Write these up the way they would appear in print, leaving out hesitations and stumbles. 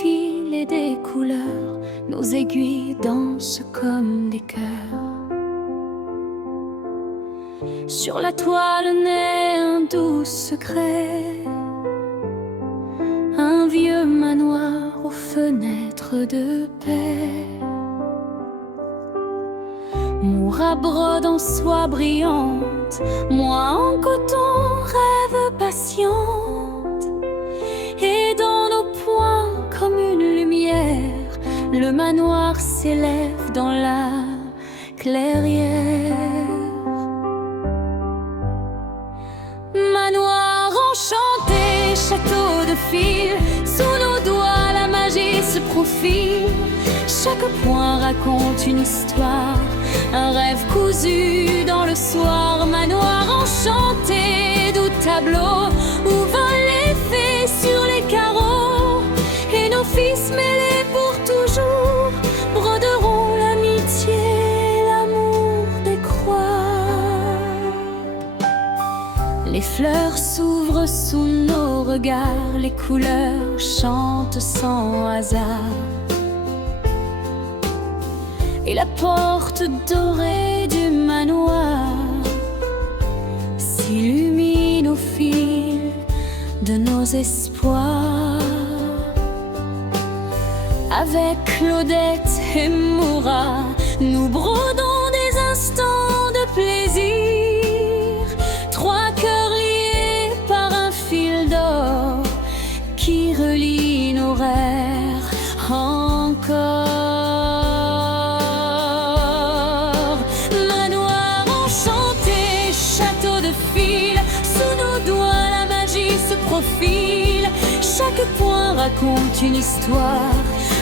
fils et des couleurs, nos aiguilles dansent comme des cœurs. Sur la toile naît un doux secret, un vieux manoir aux fenêtres de paix. Moura brode en soie brillante, moi en coton rêve patiente. Et dans nos poings comme une lumière, le manoir s'élève dans la clairière. Manoir enchanté, château de fil, sous nos doigts la magie se profile. Chaque point raconte une histoire, un rêve cousu dans le soir. Manoir enchanté, doux tableau où volent les fées sur les carreaux. Et nos fils mêlés pour toujours broderont l'amitié, l'amour des croix. Les fleurs s'ouvrent sous nos regards, les couleurs chantent sans hasard. Et la porte dorée du manoir s'illumine au fil de nos espoirs. Avec Claudette et Moura, nous brodons des instants de plaisir. Trois cœurs liés par un fil d'or qui relie nos rêves encore. Chaque point raconte une histoire,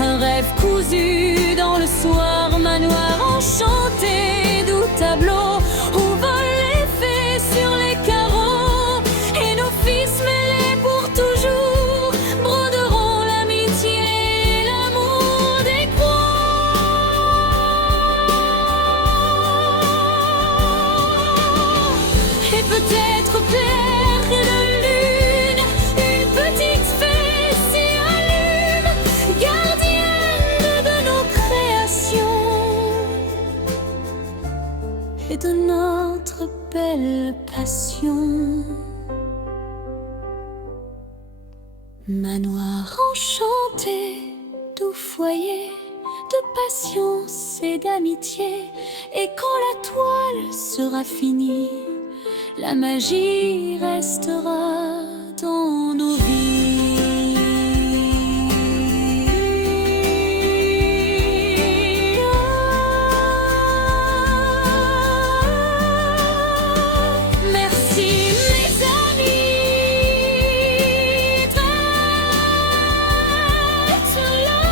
un rêve cousu dans le soir. Manoir enchanté, doux tableau où volent les fées sur les carreaux. Et nos fils mêlés pour toujours broderont l'amitié, l'amour des croix. Et peut-être clair et de lune, une petite fée s'y allume, gardienne de nos créations et de notre belle passion. Manoir enchanté, doux foyer de patience et d'amitié. Et quand la toile sera finie, la magie restera dans nos vies. Merci mes amis d'être là.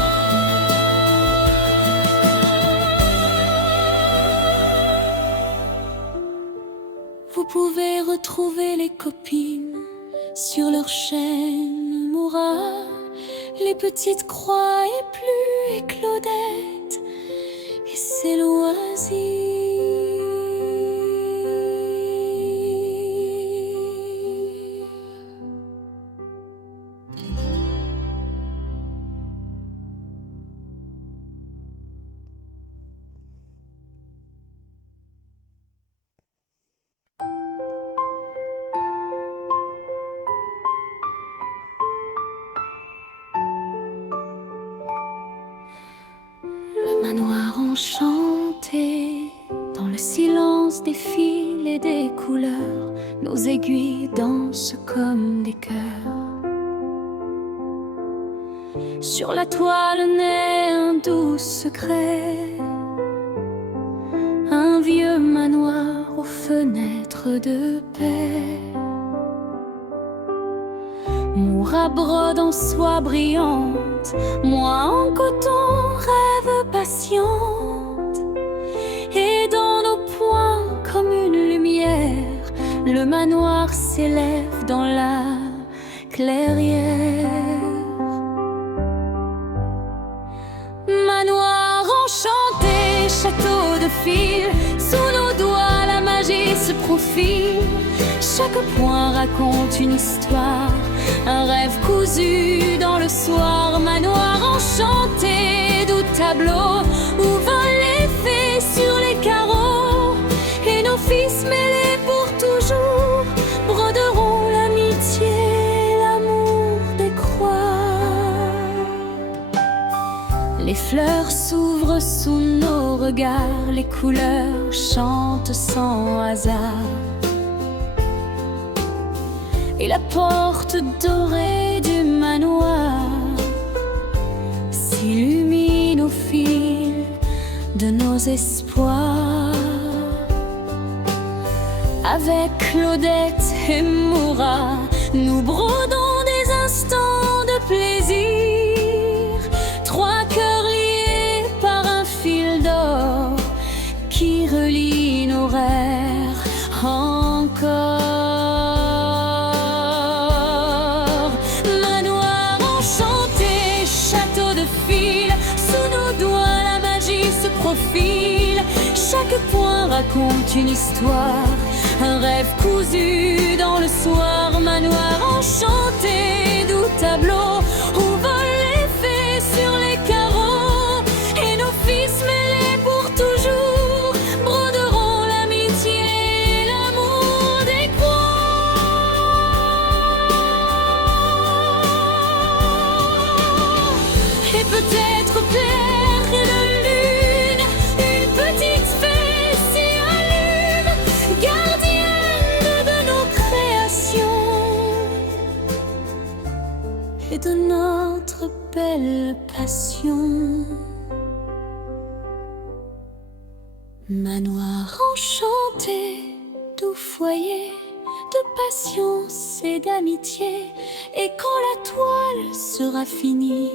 Vous pouvez retrouver les copines sur leur chaîne Moura, les petites croix et plus et Claudette et ses loisirs. Manoir enchanté, dans le silence des fils et des couleurs, nos aiguilles dansent comme des cœurs. Sur la toile naît un doux secret, un vieux manoir aux fenêtres de paix. Moura brode en soie brillante, moi en coton rêve patiente. Et dans nos poings comme une lumière, le manoir s'élève dans la clairière. Manoir enchanté, château de fil, sous nos doigts la magie se profile. Chaque point raconte une histoire, un rêve cousu dans le soir. Manoir tableau où volent les fées sur les carreaux. Et nos fils mêlés pour toujours broderont l'amitié, l'amour des croix. Les fleurs s'ouvrent sous nos regards, les couleurs chantent sans hasard. Et la porte dorée du manoir s'illumine au fil de nos espoirs. Avec Claudette et Moura, nous brodons des instants de plaisir. Trois cœurs liés par un fil d'or qui relie nos rêves encore. Chaque point raconte une histoire, un rêve cousu dans le soir. Manoir enchanté, doux tableau où volent les fées sur les carreaux. Et nos fils mêlés pour toujours broderont l'amitié, l'amour des croix. Et peut-être Pierre et le et de notre belle passion. Manoir enchanté, doux foyer de patience et d'amitié. Et quand la toile sera finie,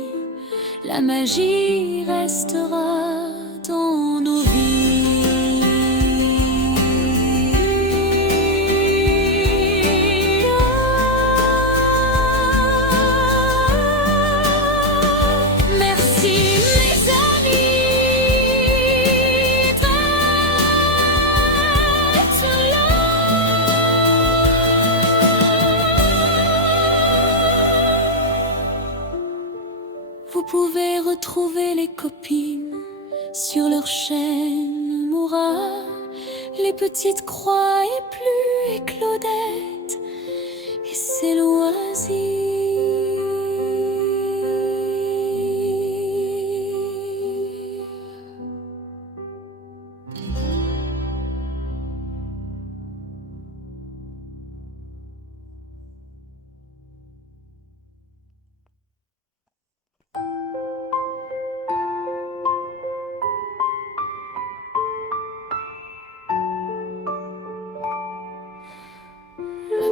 la magie restera dans nos vies. Vous pouvez retrouver les copines sur leur chaîne Moura, les petites croix et plus et Claudette et ses loisirs.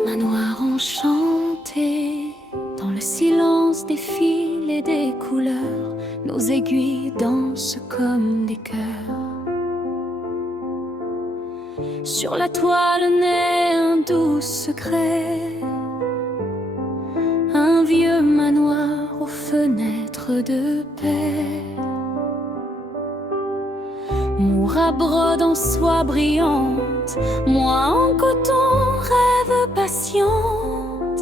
Manoir enchanté, dans le silence des fils et des couleurs, nos aiguilles dansent comme des cœurs. Sur la toile naît un doux secret, un vieux manoir aux fenêtres de paix. Moura brode en soie brillante, moi en coton rêve patiente.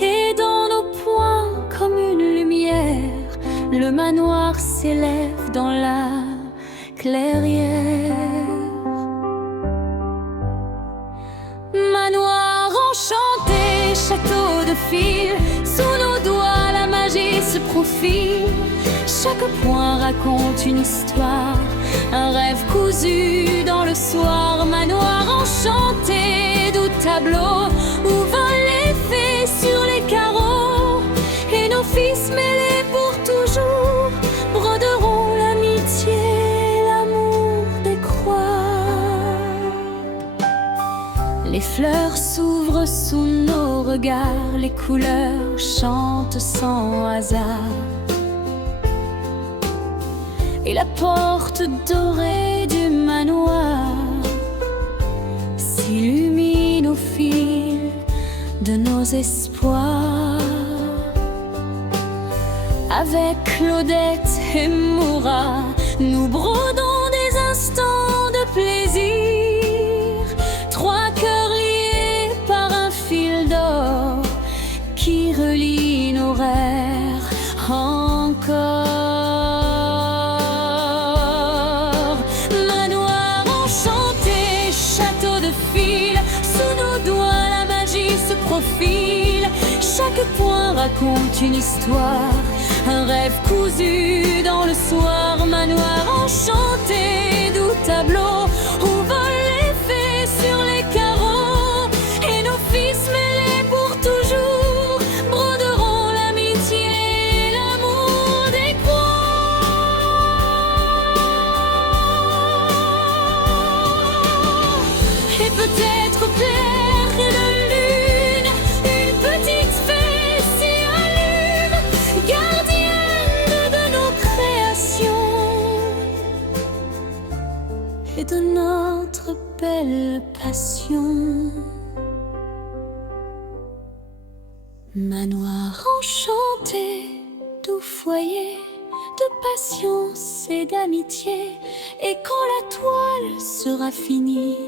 Et dans nos poings comme une lumière, le manoir s'élève dans la clairière. Manoir enchanté, château de fil, sous nos doigts la magie se profile. Chaque point raconte une histoire, un rêve cousu dans le soir. Manoir enchanté, doux tableau où volent les fées sur les carreaux. Et nos fils mêlés pour toujours broderont l'amitié, l'amour des croix. Les fleurs s'ouvrent sous nos regards, les couleurs chantent sans hasard. Et la porte dorée du manoir s'illumine au fil de nos espoirs. Avec Claudette et Moura, nous brodons des instants de plaisir. Trois cœurs liés par un fil d'or qui relie nos rêves encore. point raconte une histoire, un rêve cousu dans le soir, manoir enchanté, doux tableau où volent les fées sur les carreaux, et nos fils mêlés pour toujours broderont l'amitié et l'amour des croix. Et peut-être clair et de lune, une petite fée s'y allume, gardienne de nos créations et de notre belle passion. Manoir enchanté, doux foyer de patience et d'amitié, et quand la toile sera finie,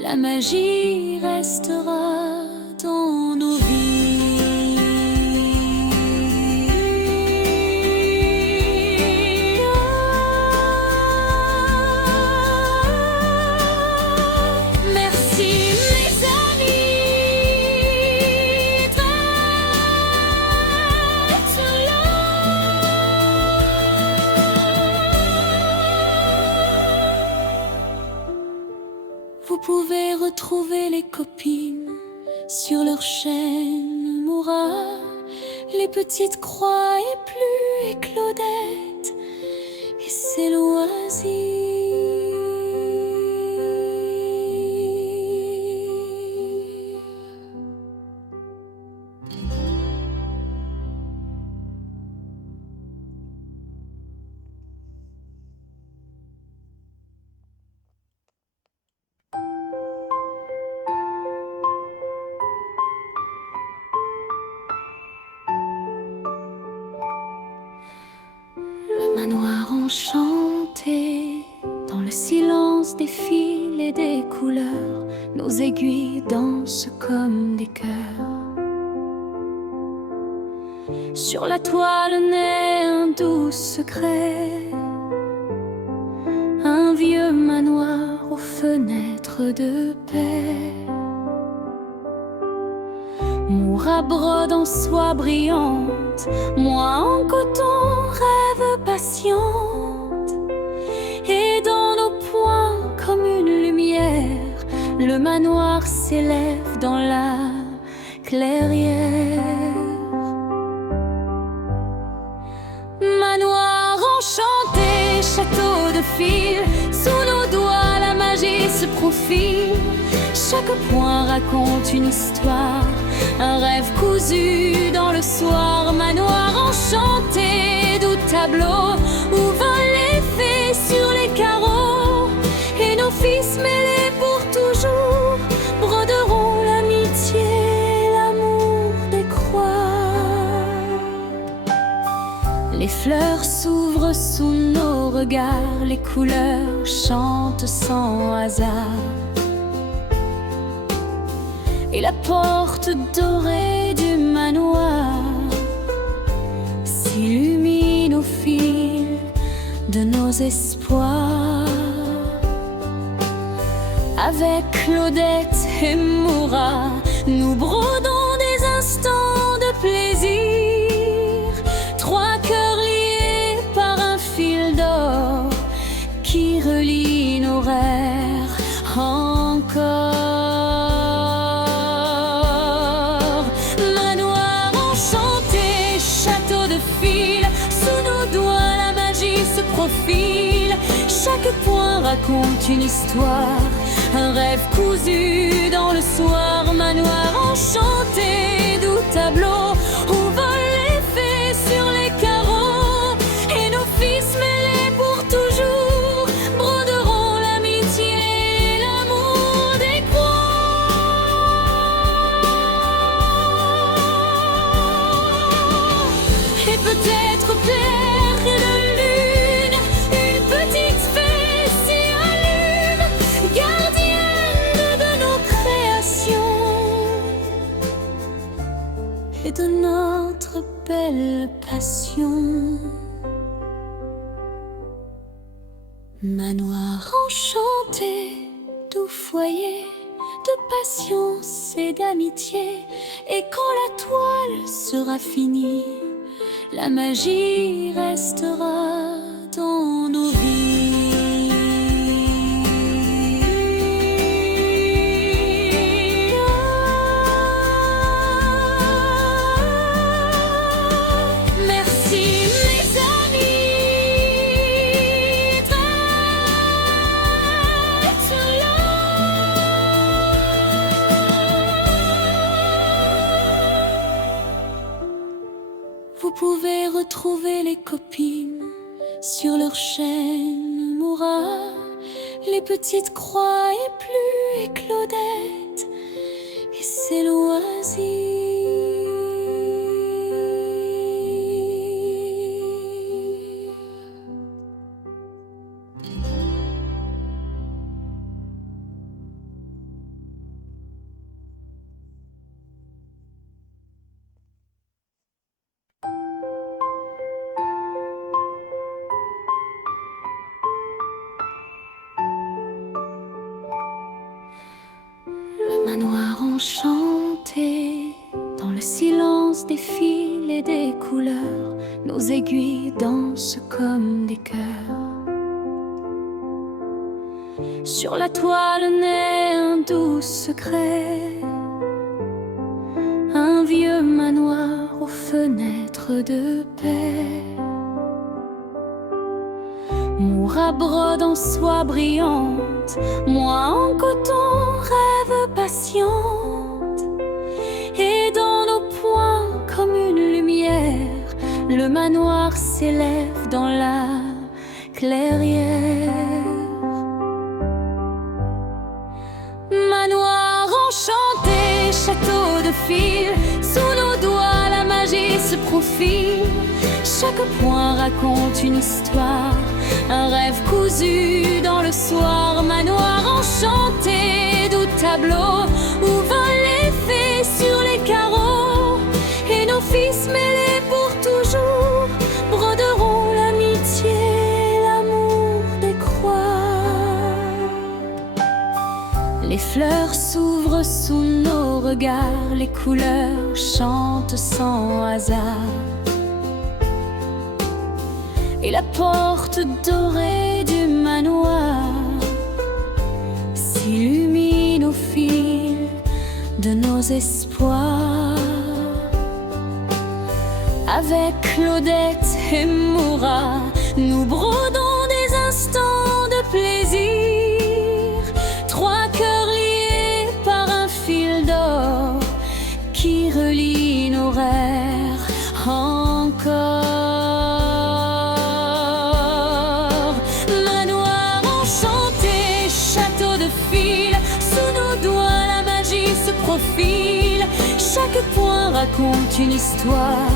la magie restera dans nos vies. Merci mes amis d'être là. Vous pouvez retrouver les copines sur leur chaîne Moura, les petites croix et plus et Claudette et ses loisirs. Manoir enchanté, dans le silence des fils et des couleurs, nos aiguilles dansent comme des cœurs. Sur la toile naît un doux secret, un vieux manoir aux fenêtres de paix. Moura brode en soie brillante, moi en coton rêve patiente, et dans nos poings comme une lumière, le manoir s'élève dans la clairière. Manoir enchanté, château de fil, sous nos doigts la magie se profile. Chaque point raconte une histoire, un rêve cousu dans le soir. Manoir enchanté, doux tableau où volent les fées sur les carreaux, et nos fils mêlés pour toujours broderont l'amitié et l'amour des croix. Les fleurs s'ouvrent sous nos regards, les couleurs chantent sans hasard, et la porte dorée du manoir s'illumine au fil de nos espoirs. Avec Claudette et Moura, nous brodons des instants de plaisir, trois cœurs liés par un fil d'or qui relie nos rêves encore. Chaque point raconte une histoire, un rêve cousu dans le soir. Manoir enchanté, doux tableau où volent les fées sur les carreaux, et nos fils mêlés pour toujours broderont l'amitié et l'amour des croix. Et peut-être clair et de lune, une petite fée s'y allume, gardienne de nos créations et de notre belle passion. Manoir enchanté, doux foyer de patience et d'amitié. Et quand la toile sera finie, la magie restera dans nos vies. Merci mes amis d'être là. Vous pouvez retrouver les copines sur leur chaîne Moura, les petites croix et plus et Claudette et ses loisirs. Le manoir enchanté, dans le silence des fils et des couleurs, nos aiguilles dansent comme des cœurs. Sur la toile naît un doux secret, un vieux manoir aux fenêtres de paix. Moura brode en soie brillante, moi en coton rêve patiente. Et dans nos poings comme une lumière, le manoir s'élève dans la clairière. Manoir enchanté, château de fil, sous nos doigts la magie se profile. Chaque point raconte une histoire, un rêve cousu dans le soir. Manoir enchanté, doux tableau où volent les fées sur les carreaux. Et nos fils mêlés pour toujours broderont l'amitié, l'amour des croix. Les fleurs s'ouvrent sous nos regards, les couleurs chantent sans hasard. Et la porte dorée du manoir s'illumine au fil de nos espoirs. Avec Claudette et Moura, nous brodons des instants de plaisir. Trois cœurs liés par un fil d'or qui relie nos rêves encore. Chaque point raconte une histoire,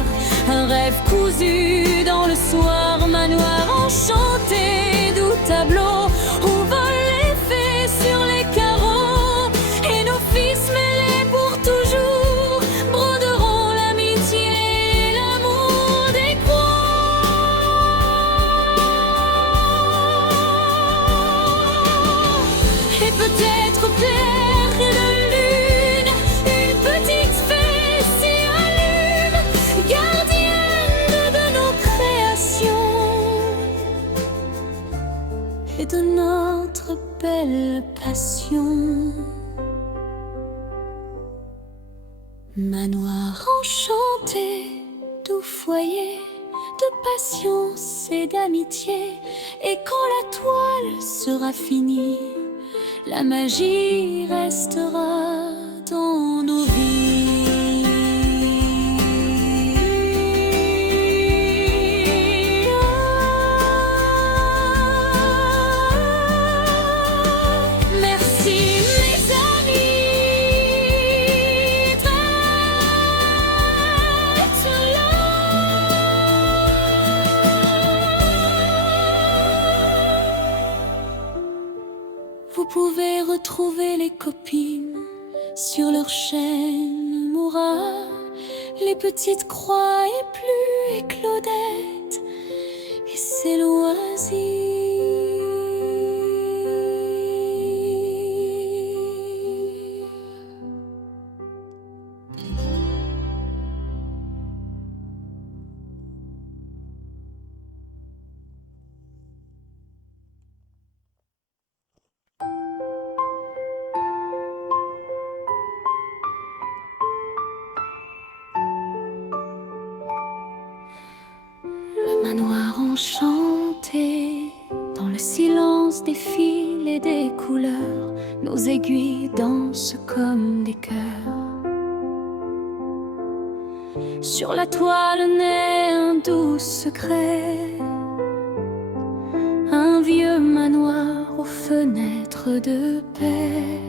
un rêve cousu dans le soir. Manoir enchanté, doux tableau où volent les fées sur les carreaux. Et nos fils mêlés pour toujours broderont l'amitié, l'amour des croix. Et peut-être clair et de lune, une petite fée s'y allume, gardienne de nos créations et de notre belle passion. Manoir enchanté, doux foyer de patience et d'amitié. Et quand la toile sera finie, la magie restera dans nos vies. Merci mes amis d'être là. Vous pouvez retrouver les copines sur leur chaîne Moura, les petites croix et plus et Claudette et ses loisirs. enchanté. Dans le silence des fils et des couleurs, nos aiguilles dansent comme des cœurs. Sur la toile naît un doux secret, un vieux manoir aux fenêtres de paix.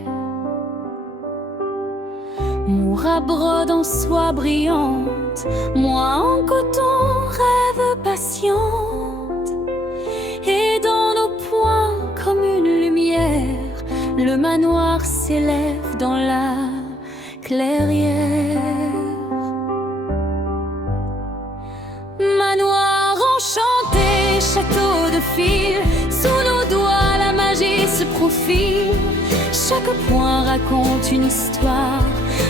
Moura brode en soie brillante, moi en coton rêve patiente. Et dans nos poings comme une lumière, le manoir s'élève dans la clairière. Manoir enchanté, château de fil, sous nos doigts la magie se profile. Chaque point raconte une histoire,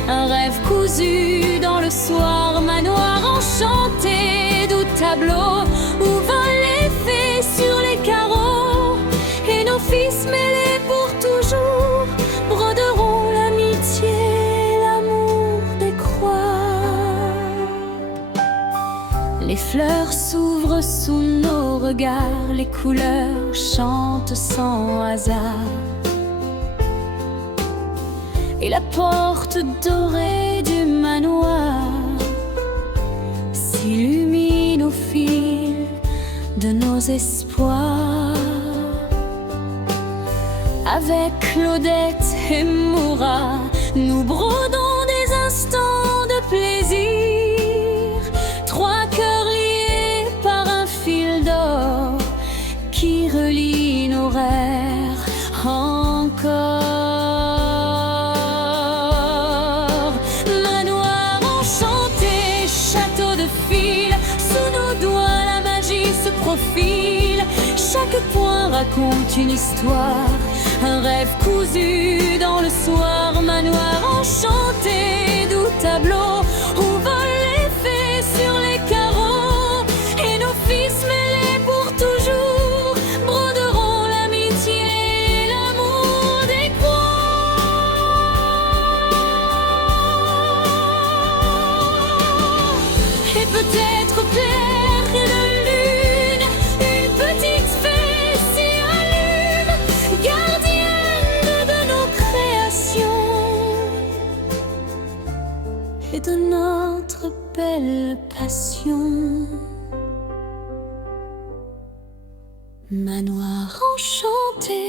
un rêve cousu dans le soir. Manoir enchanté, doux tableau où volent les fées sur les carreaux. Et nos fils mêlés pour toujours broderont l'amitié, l'amour des croix. Les fleurs s'ouvrent sous nos regards, les couleurs chantent sans hasard. Et la porte dorée du manoir s'illumine au fil de nos espoirs. Avec Claudette et Moura, nous brodons des instants de plaisir. Trois cœurs liés par un fil d'or qui relie nos rêves encore. Chaque point raconte une histoire, un rêve cousu dans le soir. Manoir enchanté, doux tableau où volent les fées sur les carreaux. Et nos fils mêlés pour toujours broderont l'amitié, l'amour des croix. Et peut-être clair de lune, une petite fée s'y allume, gardienne de nos créations et de notre belle passion. Manoir enchanté,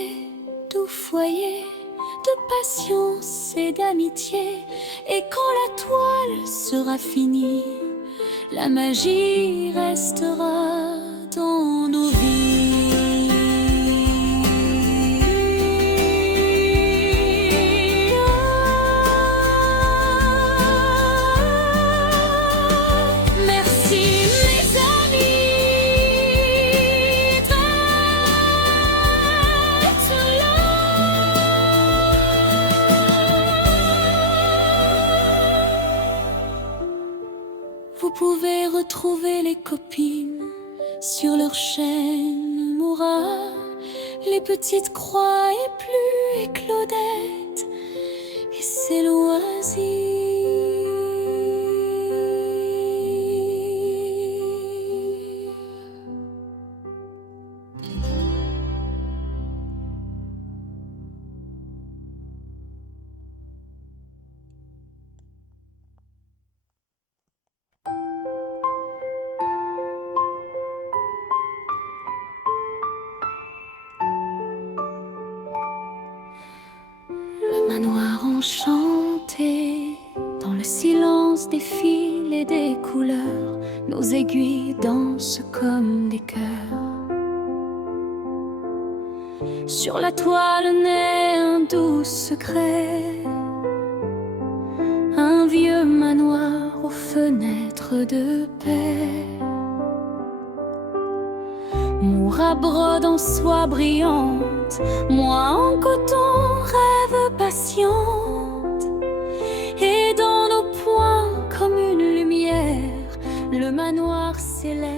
doux foyer de patience et d'amitié. Et quand la toile sera finie, la magie restera dans nos vies. Merci mes amis d'être là. Vous pouvez retrouver les copines sur leur chaîne Moura, les petites croix et plus et Claudette et ses loisirs. Manoir enchanté, dans le silence des fils et des couleurs, nos aiguilles dansent comme des cœurs. Sur la toile naît un doux secret, un vieux manoir aux fenêtres de paix. Moura brode en soie brillante, moi en coton rêve patiente. Et dans nos poings comme une lumière, le manoir s'élève